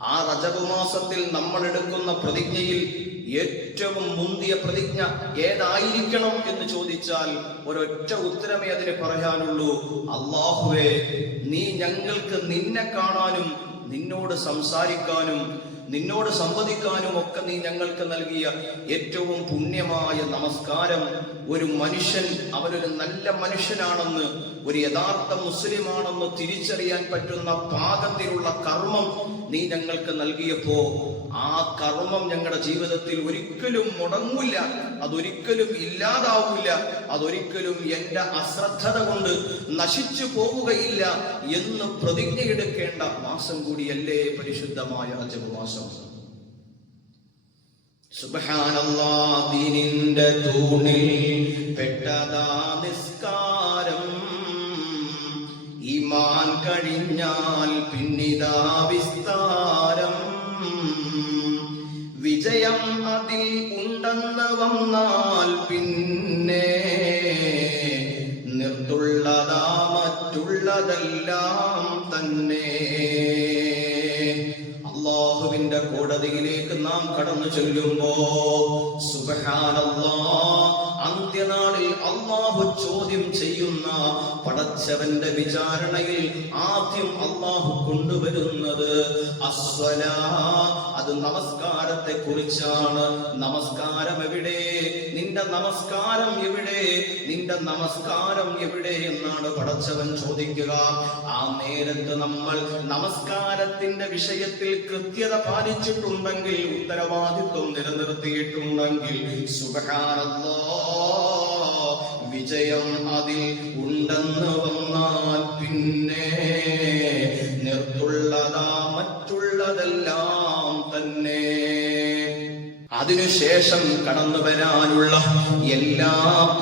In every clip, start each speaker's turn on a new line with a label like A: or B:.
A: ആ റജബ് മാസത്തിൽ നമ്മൾ എടുക്കുന്ന പ്രതിജ്ഞയിൽ ഏറ്റവും മുന്തിയ പ്രതിജ്ഞ ഏതായിരിക്കണം എന്ന് ചോദിച്ചാൽ ഒരൊറ്റ ഉത്തരമേ അതിന് പറയാനുള്ളൂ. അള്ളാഹുവേ നീ ഞങ്ങൾക്ക് നിന്നെ കാണാനും നിന്നോട് സംസാരിക്കാനും നിന്നോട് സംവദിക്കാനും ഒക്കെ നീ ഞങ്ങൾക്ക് നൽകിയ ഏറ്റവും പുണ്യമായ നമസ്കാരം ഒരു മനുഷ്യൻ അവനൊരു നല്ല മനുഷ്യനാണെന്ന് ഒരു യഥാർത്ഥ മുസ്ലിമാണെന്ന് തിരിച്ചറിയാൻ പറ്റുന്ന പാകത്തിലുള്ള കർമ്മം നീ ഞങ്ങൾക്ക് നൽകിയപ്പോ ആ കർമ്മം ഞങ്ങളുടെ ജീവിതത്തിൽ ഒരിക്കലും മുടങ്ങില്ല. അതൊരിക്കലും ഇല്ലാതാവില്ല. അതൊരിക്കലും എന്റെ അശ്രദ്ധത കൊണ്ട് നശിച്ചു പോവുകയില്ല എന്ന് പ്രതിജ്ഞയെടുക്കേണ്ട മാസം കൂടിയല്ലേ പരിശുദ്ധമായ റജബ് മാസം സുബ്ഹാനല്ലാ ദീനിന്റെ തൂണിൽ പെട്ടതാ നിസ്കാരം. ഈമാൻ കഴിഞ്ഞാൽ പിന്നിതാ വിസ്താരം. വിജയം അതിൽ ഉണ്ടെന്ന് വന്നാൽ പിന്നെ നിർത്തുള്ളതാ മറ്റുള്ളതെല്ലാം തന്നെ. കോടതിയിലേക്ക് നാം കടന്നു ചെല്ലുമ്പോ അന്ത്യനാളിൽ അള്ളാഹു ചോദ്യം ചെയ്യുന്ന പടച്ചവന്റെ വിചാരണയിൽ ആദ്യം അള്ളാഹു കൊണ്ടുവരുന്നത് അസ്വല അത് നമസ്കാരത്തെ കുറിച്ചാണ് നമസ്കാരം എവിടെ നിന്റെ നമസ്കാരം എവിടെ? നിന്റെ നമസ്കാരം എവിടെ എന്നാണ് പടച്ചവൻ ചോദിക്കുക. ആ നേരത്ത് നമ്മൾ നമസ്കാരത്തിന്റെ വിഷയത്തിൽ കൃത്യത പാലിച്ചിട്ടുണ്ടെങ്കിൽ ഉത്തരവാദിത്വം നിലനിർത്തിയിട്ടുണ്ടെങ്കിൽ സുബഹാനല്ലാ വിജയം അതിൽ ഉണ്ടെന്ന് വന്നാൽ പിന്നെ നിർത്തുള്ളതാ മറ്റുള്ളതെല്ലാം അതിനുശേഷം കടന്നു വരാനുള്ള എല്ലാ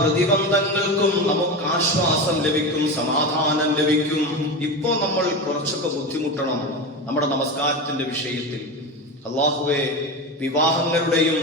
A: പ്രതിബന്ധങ്ങൾക്കും നമുക്ക് ആശ്വാസം ലഭിക്കും സമാധാനം ലഭിക്കും. ഇപ്പോ നമ്മൾ കുറച്ചൊക്കെ ബുദ്ധിമുട്ടണം നമ്മുടെ നമസ്കാരത്തിന്റെ വിഷയത്തിൽ. അള്ളാഹുവെ വിവാഹങ്ങളുടെയും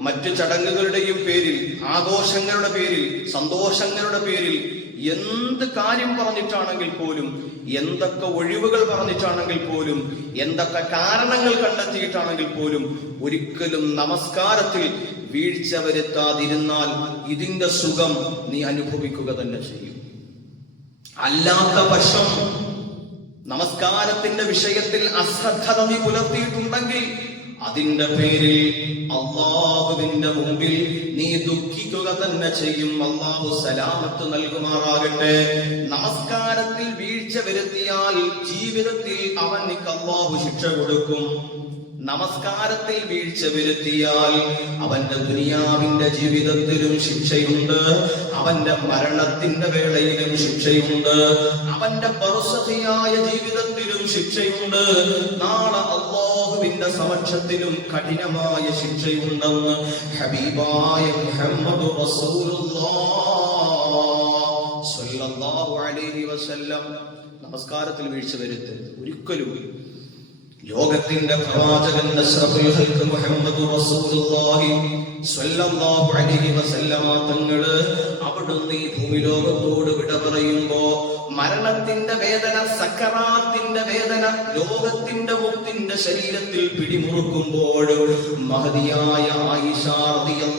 A: മറ്റു ചടങ്ങുകളുടെയും പേരിൽ ആഘോഷങ്ങളുടെ പേരിൽ സന്തോഷങ്ങളുടെ പേരിൽ എന്ത് കാര്യം പറഞ്ഞിട്ടാണെങ്കിൽ പോലും എന്തൊക്കെ ഒഴിവുകൾ പറഞ്ഞിട്ടാണെങ്കിൽ പോലും എന്തൊക്കെ കാരണങ്ങൾ കണ്ടെത്തിയിട്ടാണെങ്കിൽ പോലും ഒരിക്കലും നമസ്കാരത്തിൽ വീഴ്ച വരുത്താതിരുന്നാൽ ഇതിന്റെ സുഖം നീ അനുഭവിക്കുക തന്നെ ചെയ്യും. അല്ലാത്ത പക്ഷം നമസ്കാരത്തിന്റെ വിഷയത്തിൽ അശ്രദ്ധത നീ പുലർത്തിയിട്ടുണ്ടെങ്കിൽ അതിന്റെ പേരിൽ അള്ളാഹുവിന്റെ മുമ്പിൽ നീ ദുഃഖിക്കുക തന്നെ ചെയ്യും. അള്ളാഹു സലാമത്ത് നൽകുമാറാകട്ടെ. നമസ്കാരത്തിൽ വീഴ്ച വരുത്തിയാൽ ജീവിതത്തിൽ അവൻ നിക്ക് അള്ളാഹു ശിക്ഷ കൊടുക്കും. നമസ്കാരത്തിൽ വീഴ്ച വരുത്തിയാൽ അവന്റെ ദുനിയാവിന്റെ ജീവിതത്തിലും ശിക്ഷയുണ്ട്. അവന്റെ മരണത്തിന്റെ വേളയിലും ശിക്ഷയുണ്ട്. അവന്റെ പറുസതിയായ ജീവിതത്തിലും ശിക്ഷയുണ്ട്. നാളെ അള്ളാഹുവിന്റെ സമക്ഷത്തിലും കഠിനമായ ശിക്ഷയുണ്ടെന്ന് ഹബീബായ മുഹമ്മദ് നമസ്കാരത്തിൽ വീഴ്ച വരുത്തരുത് ഒരിക്കലും ലോകത്തിന്റെ അഷ്റഫുൽ ഖൽഖ് മുഹമ്മദ് തങ്ങൾ അവിടുന്ന് ഈ ഭൂമി ലോകത്തോട് വിട പറയുമ്പോ മരണത്തിന്റെ വേദന സക്കറാത്തിന്റെ വേദന ലോകത്തിന്റെ മുത്തിന്റെ ശരീരത്തിൽ പിടിമുറുക്കുമ്പോൾ മഹതിയായ ആയിഷാർദിയുടെ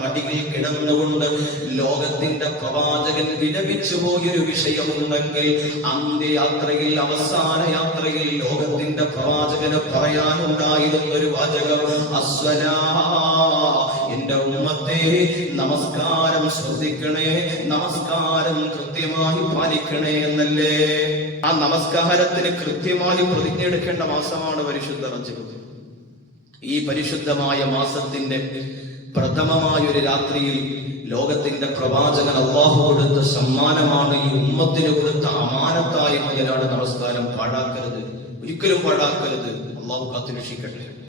A: മടികിൽ കിടന്നുകൊണ്ട് ലോകത്തിന്റെ പ്രവാചകൻ വിലപിച്ചു പോയൊരു വിഷയമുണ്ടെങ്കിൽ അന്ത്യയാത്രയിൽ അവസാന യാത്രയിൽ ലോകത്തിന്റെ പ്രവാചകന് പറയാനുണ്ടായിരുന്ന ഒരു വാചകം അസ്വലാ എന്റെ ഉമ്മത്തെ നമസ്കാരം ശ്രദ്ധിക്കണേ നമസ്കാരം കൃത്യമായി പാലിക്കണേ എന്നല്ലേ? ആ നമസ്കാരത്തിന് കൃത്യമായി പ്രതിജ്ഞ എടുക്കേണ്ട മാസമാണ് പരിശുദ്ധ റജബ്. ഈ പരിശുദ്ധമായ മാസത്തിന്റെ പ്രഥമമായ ഒരു രാത്രിയിൽ ലോകത്തിന്റെ പ്രവാചകൻ അള്ളാഹു കൊടുത്ത സമ്മാനമാണ് ഈ ഉമ്മത്തിന് കൊടുത്ത അമാനത്തായ മുതലാണ് നമസ്കാരം പാഴാക്കരുത്. ഒരിക്കലും പാഴാക്കരുത്. അള്ളാഹു കാത്തുരക്ഷിക്കട്ടെ.